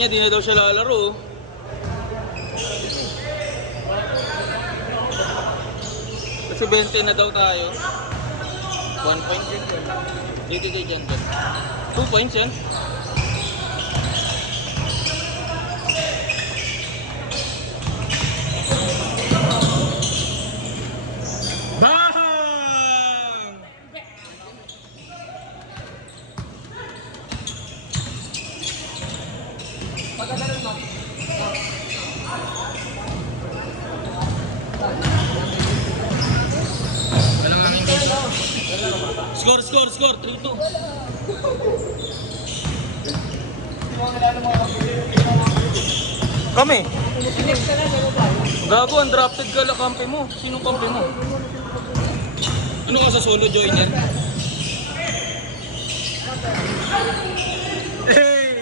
niya, di na daw siya lalaro. Kasi 20 na daw tayo. 1 point din yun. Dito dyan. 2 points yan. Bang! Walang angin dito. Score, 3-2. Kami. Gago, undrafted ka lang kampi mo. Sinong kampi mo? Ano ka sa solo joiner? Hey!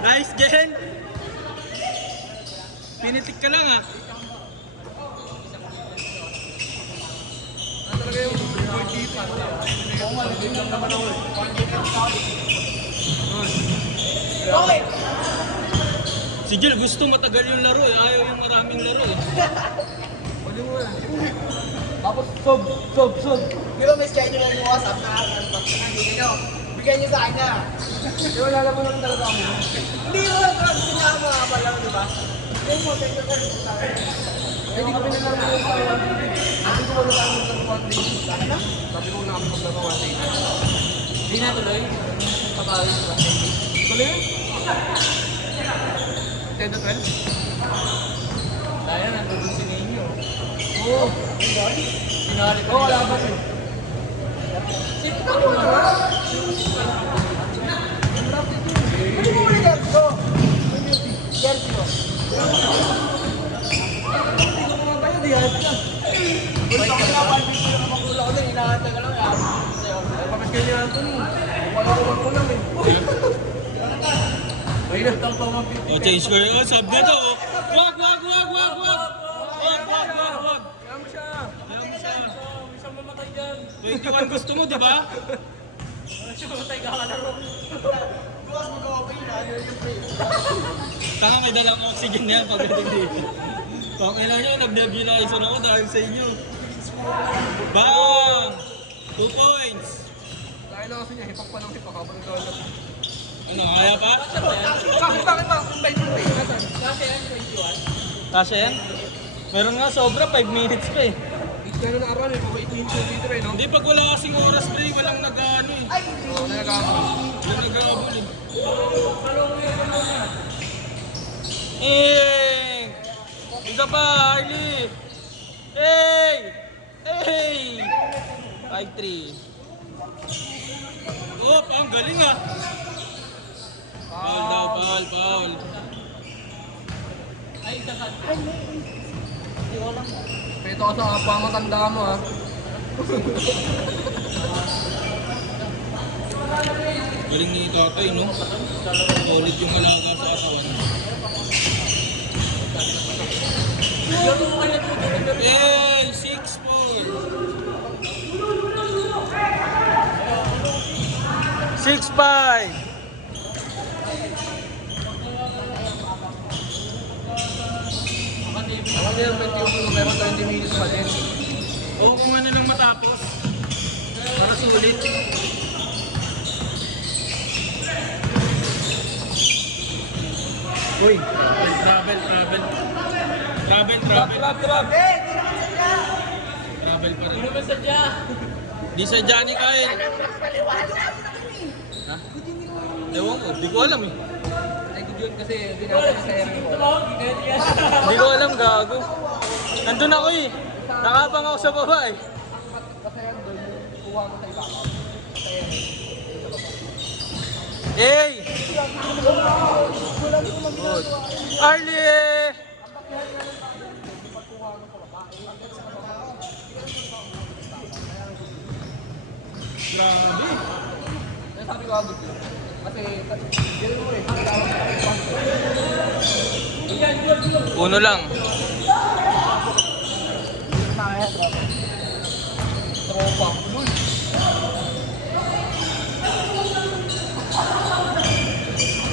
Nice, Jen! Pinitik ka lang ah. Okay. Si Jill gusto matagal yung laro eh. Ayaw yung maraming laro eh. Tapos, sob. Di ba may schedule lang yung WhatsApp na hindi nyo? Bigyan nyo sa akin na. Di ba lalaman naman talaga ako? Hindi ko lang sinama nga pala, di ba? Hindi mo, thank you sa akin. Hindi ko pinalaman yung pang 1 day. Sabi ko wala kami mag-1 day. Sabi ko wala kami mag-1 day. Hindi na tuloy. Kapagin sa 1 day. Tuloy yun? 10 to 12? Kaya na, tulong si Ninyo. Oo. Sinari ko. Oo, wala ba rin? Sino ka mo na? Hindi mo rin yan ko. Yan ko. Hindi ko mga tayo, di hati lang. Kung ito ka na, 1 week ko yung magulo ko din, hinahata ka lang. Kapag ganyan ito ni. Wala ko lang eh. May nagtang pa mga O, change ko yun. Sab dito. Wag! Kaya mo siya. Isang mamatay dyan. 21 gusto mo, di ba? Isang mamatay ka kalaro. Bukas mag-okay na. Tanga, may dalang oxygen yan pag hindi. Pangina nyo, nag-nebulizer ako dahil sa inyo. Bang! 2 points! Dahil na kasi niya, hipak pa ng hipak habang gawin. Ano, kaya pa? Bakit ba? Kung by birthday, nasan? Kasi yan, 21. Kasi yan? Meron nga sobra, 5 minutes pa eh. Gano'n na aral eh, mga 8 minutes dito rin, no? Hindi, pag wala kasing oras pre, walang nag-ano eh. Oo, nagkakabal. Walang nag-aabol eh. Ing! Isa pa, Harley! Hey! 5-3. Oh, ang galing ah! Foul daw, foul. Ay, sakad. Pito ka sa pangatanda mo, ha? Galing ni tatay, no? Solid yung alaga sa katawan. Yay! 6-4! 6-5! Ako din, 21 pero 20 minutes pa din. Oo, kung ano lang matapos. Para sulit. Uy, travel. Travel pa rin. Ano ba sadya? Di sa Johnny Kyle. Ha? Ewan ko, di ko alam eh. Ay, good yun kasi binabasaya ko. Hindi ko alam, gago. Nandun ako eh. Nakabang ako sa baba eh. Basayan doon, kuha ko sa ibabaw. Hey! Good. Arlie! Grabe. Sabi ko abot yun. Kasi, yun mo eh. Uno lang. Tropa.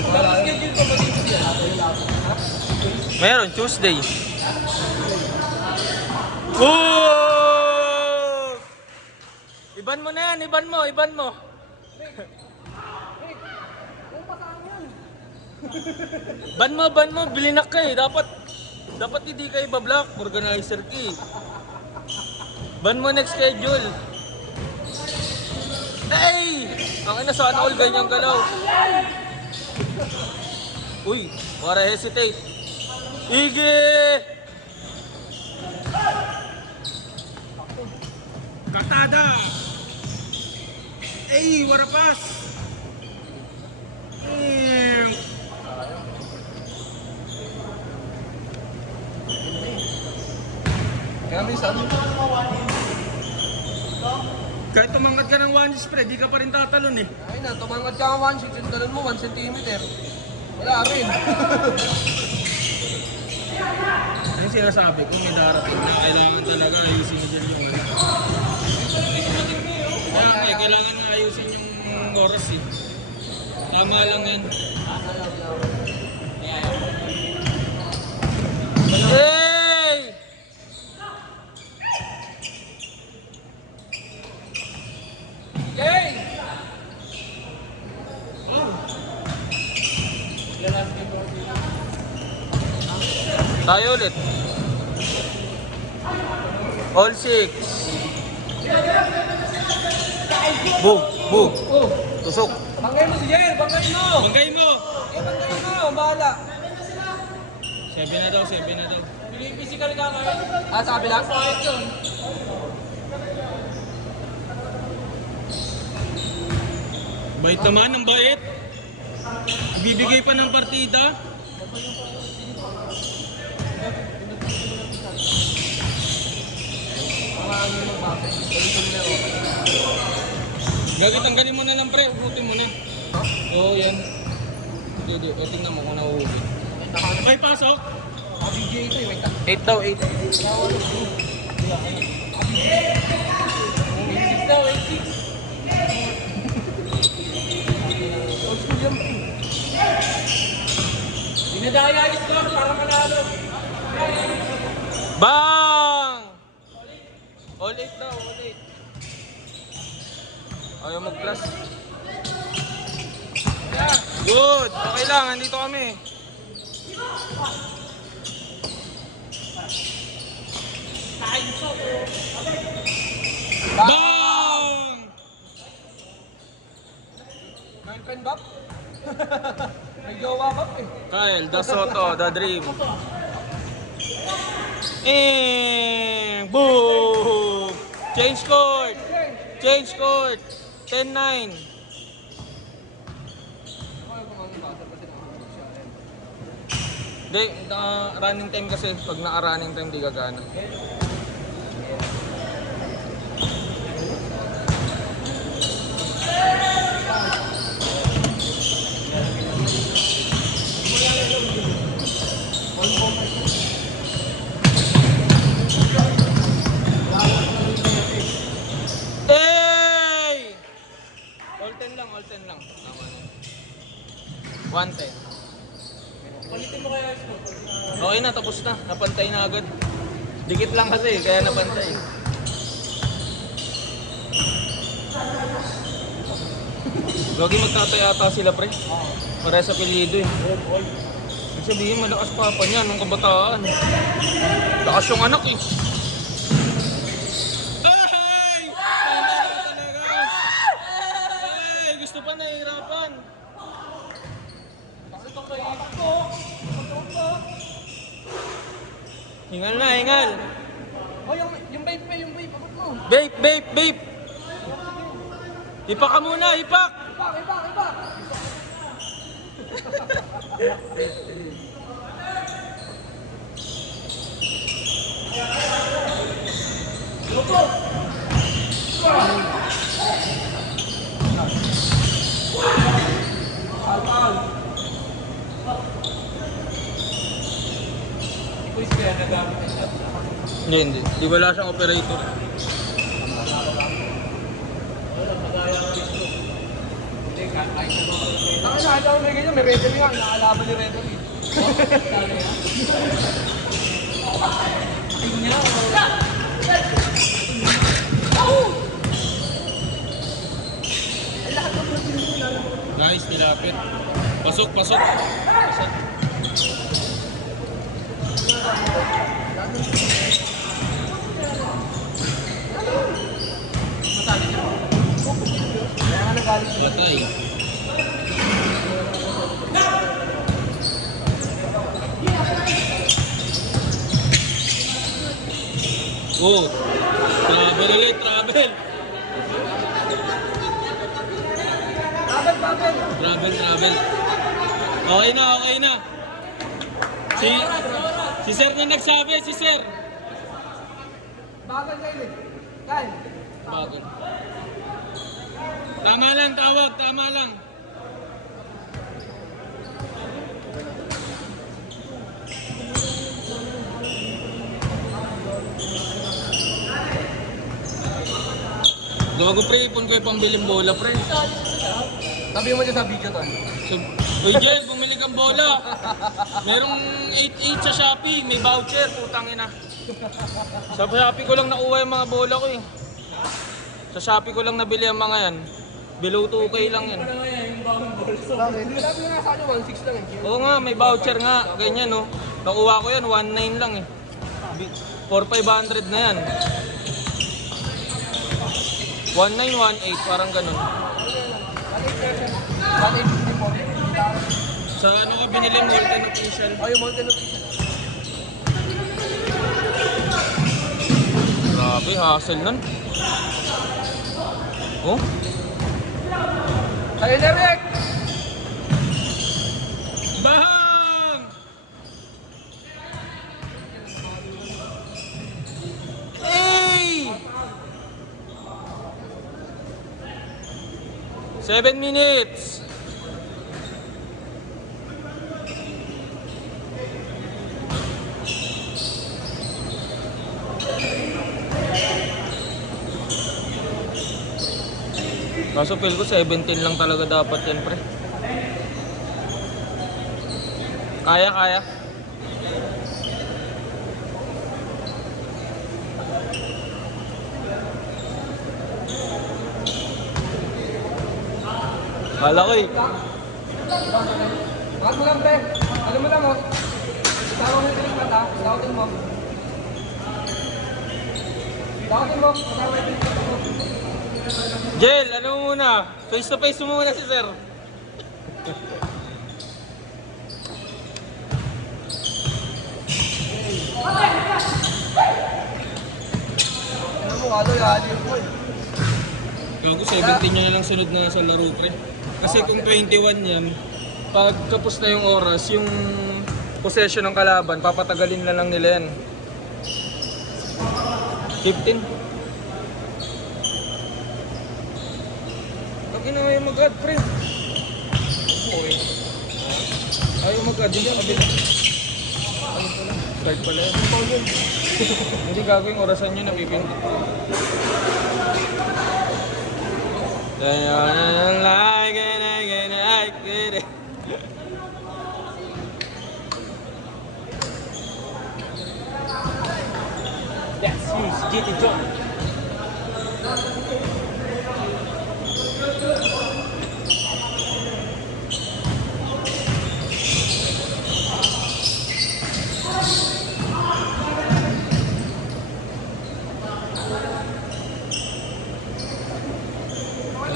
Wala schedule pa ba dito yan? Meron, Tuesday. Oh! Iban mo na yan, iban mo. Ban mo, bilinak ka eh. Dapat hindi ka ibablock, organizer ka eh. Ban mo next schedule. Hey! Ang ina, sana all ganyang galaw. Uy, para hesitate. Ige! Katada! Hey, warapas! Kaya minsan, Kahit tumangat ka ng 1 spread, di ka pa rin tatalon eh. ay na, tumangat ka ng 1.6, yung talon mo 1 cm. Wala rin. Yung sinasabi ko, may darating na kailangan talaga ayusin nyo dyan yung ano. Kailangan na ayusin yung oras eh. Tama lang yan. Hey! Yay! Tayo ulit. All 6. Boom, boom. Tusok. Bangay mo si Jel, bangay mo! Bangkay mo. Bangay mo, bahala. 7 na daw, 7 na daw. Physical ka ngayon. Ah, sabi lang? Sayang yun. Bait naman, ang bait. Bibigay pa ng partida. Gagi, tanggalin mo na lang pre, ubutin mo na. Oo, yan. Hindi, o tingnan mo kung nahuhuli. May pasok? BJ ito eh, wait lang. 8 daw, 8. 6 daw, 8-6. Old school yan. Dinadaya yung score para manalo. Bang! All 8 daw, all 8. Ayaw mag-plus. Good! Okay lang, nandito kami. Bang! May pen back? May jowa back eh. Kyle, Da Soto, The Dream. Boom! Change court! Change court! 10-9. Hindi, running time kasi. Pag naka-running time, di gagana. Hey! All 10 lang, all 10 lang. Tama na. 110. Palitin mo kaya yung score. Okay na, tapos na. Napantay na agad. Dikit lang kasi, kaya napantay. Lagi magtatay ata sila, pre. Para sa apelyido eh. Ibig sabihin, malakas papa niya nung kabataan. Lakas yung anak eh. Ay! Ay! Gusto pa nahihirapan. Bakit ang kaibig ko? Hingal na, hingal. Oh, yung vape pa, yung vape. Abot mo. Vape, vape, vape. Ipak ka muna, ipak. Iba. Hindi. Di wala siyang operator. Ay, Ang ina, ito may ganyan, may referee nga, inaalaban ni referee. Guys, tilapit. Pasok, pasok. Pasok. Kaya nga nagalit sila. Patay. Oh, travel ulit, travel. Babel! Travel. Okay na, okay na. Si Sir na nagsabi, si Sir. Babel kayo eh. Kyle. Bago. Tama lang, tawag, tama lang. Gago pre, ipon ko yung pambiling bola pre. Sabi mo niya sa video to. So, Uy Jel, bumili kang bola. Merong 8-8 sa Shopee, may voucher, putang ina. Sa Shopee ko lang nakuha yung mga bola ko eh. Sa Shopee ko lang nabili ang mga yan. Below 2K lang yan. Bakit? Sabi nga sa akin, 1.6 lang eh. Oo nga, may voucher nga, ganyan no. Nakuha ko yan, 1.9 lang eh. 4,500 na yan. 1,918, parang ganun. 1.8 Sa ano ka binili Molten Official? Oh, yung Molten Official. Grabe, hassle nun. Oh? Kaya na Rick! Bang! Hey! 7 minutes. Kaso feel ko 17 lang talaga dapat yan pre. Kaya. Kala ko eh. Bakit mo lang, pre? Ano mo lang, oh? Tawag mo yung mata, tawatin mo. Tawatin mo, tawag mo. Jel, ano muna? Face to face mo muna si sir. Ano mo, ano yung mo eh. Gago 17 niya lang sunod na sa laro pre. Kasi kung 21 yan, pag kapos na yung oras, yung possession ng kalaban, papatagalin na lang nila yan. 15. Pag ayaw mag-add pre. Okay. Ayaw mag-add, hindi ako kabila. Ano pala? Start pala yan. Hindi gago yung orasan nyo napipindot. Let's use GT John.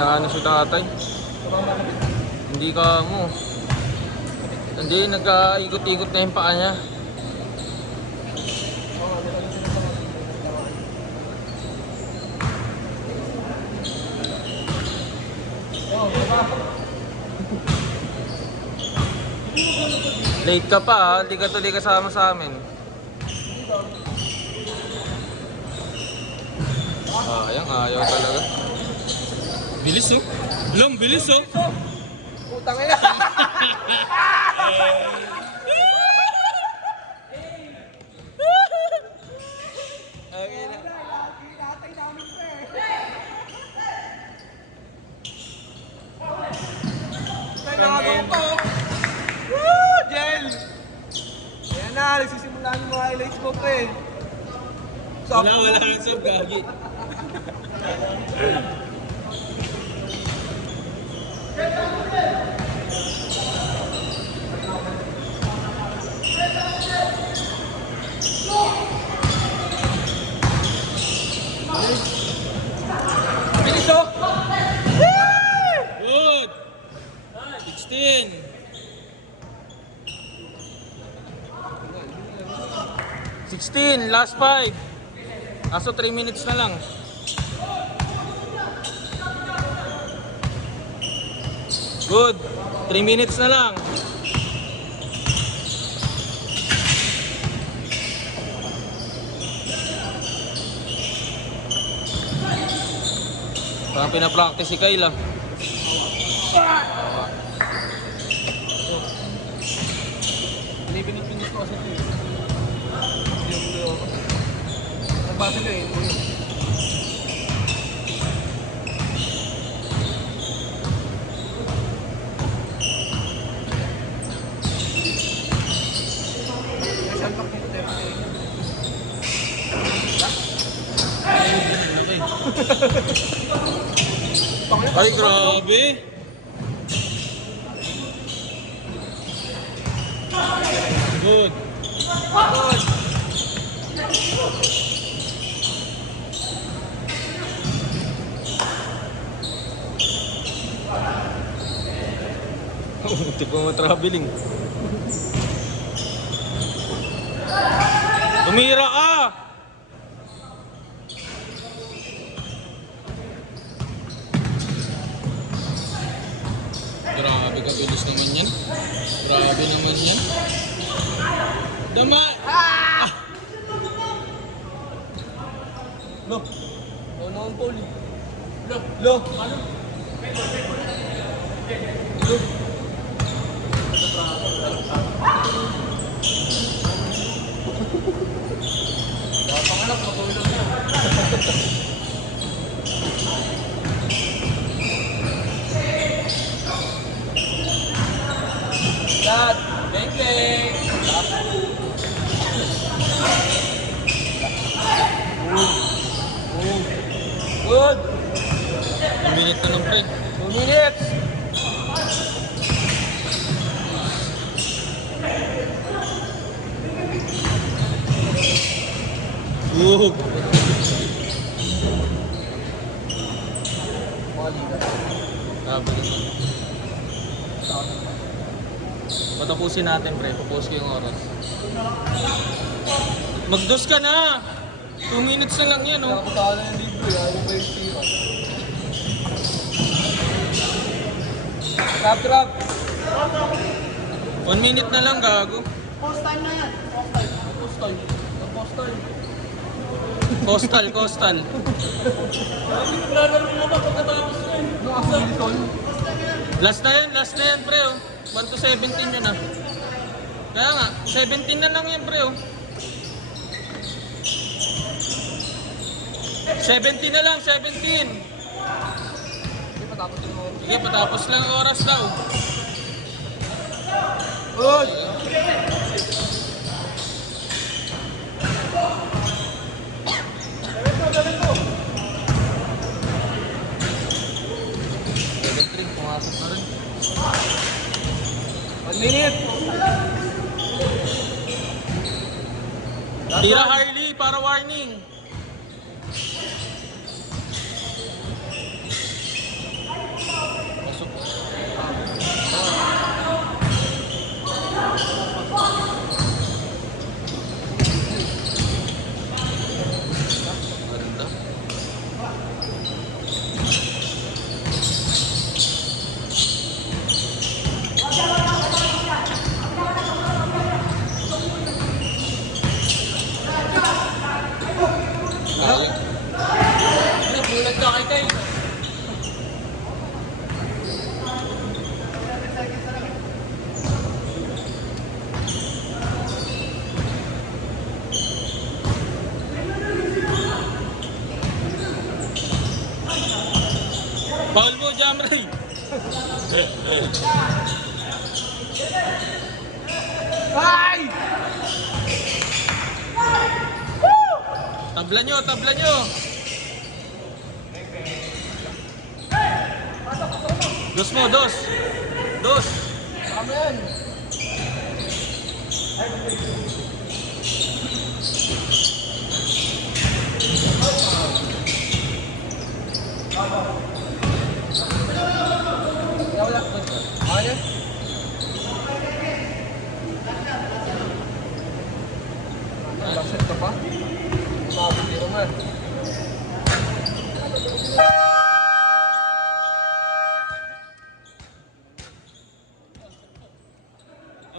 Ano si tatay? Hindi ka mo. Hindi, nagka-ikot-ikot na yung paa niya. Late ka pa ha, hindi ka tuloy kasama sa amin. Ayaw talaga. Bilis oh. Long, bilis oh. Putang ina. Okay na. Tatay namin, pre. nagsisimula yung mga highlights ko pre. Wala kang sub, gagi. Bilis oh! Good! 16. 16, last 5. Aso 3 minutes na lang. Good. 3 minutes na lang. Parang pinapractice si Kyle ah. Binibinit-binit ko kasi ito. Nagbasa ko eh. Ay, grabe. Good. Ito pa mo traveling. Tumira ka! Grabe ka bilis naman yan. Grabe naman yan. Dama! Ah! Lo. Ano ang poli? Lo. Lo. Ano? Lo. Pangalap, matulog na. Dad, beng-beng. Good. 2 minutes na lang pre. 2 minutes. Good. Grabe naman. Patapusin natin pre, tapos ko yung oras. Mag-dos ka na! 2 minutes na lang yan oh. Nakakatawa na yung libro. Ayaw ba yung tira? Trap. 1 minute na lang gago. Post time na yan. Post time. Coastal. Naglalaro mo ba pagkatapos ko eh? Last na yan pre oh. 1 to 17 yun ah. Kaya nga, 17 na lang yan pre oh. 17 na lang, 17. Hindi patapos yung oras. Sige, patapos lang ang oras daw. Good. Electric, pumasok na rin. 1 minute. Tira Harley para warning. Pasok. Ganda. Ayun. Bulat ka kay. Bawal mo, Jamray. Ay! Tabla nyo, tabla nyo. Dos mo, dos. Dos. Tama yan. Wala ko. Ano? Lapset ka pa? Umabot din naman.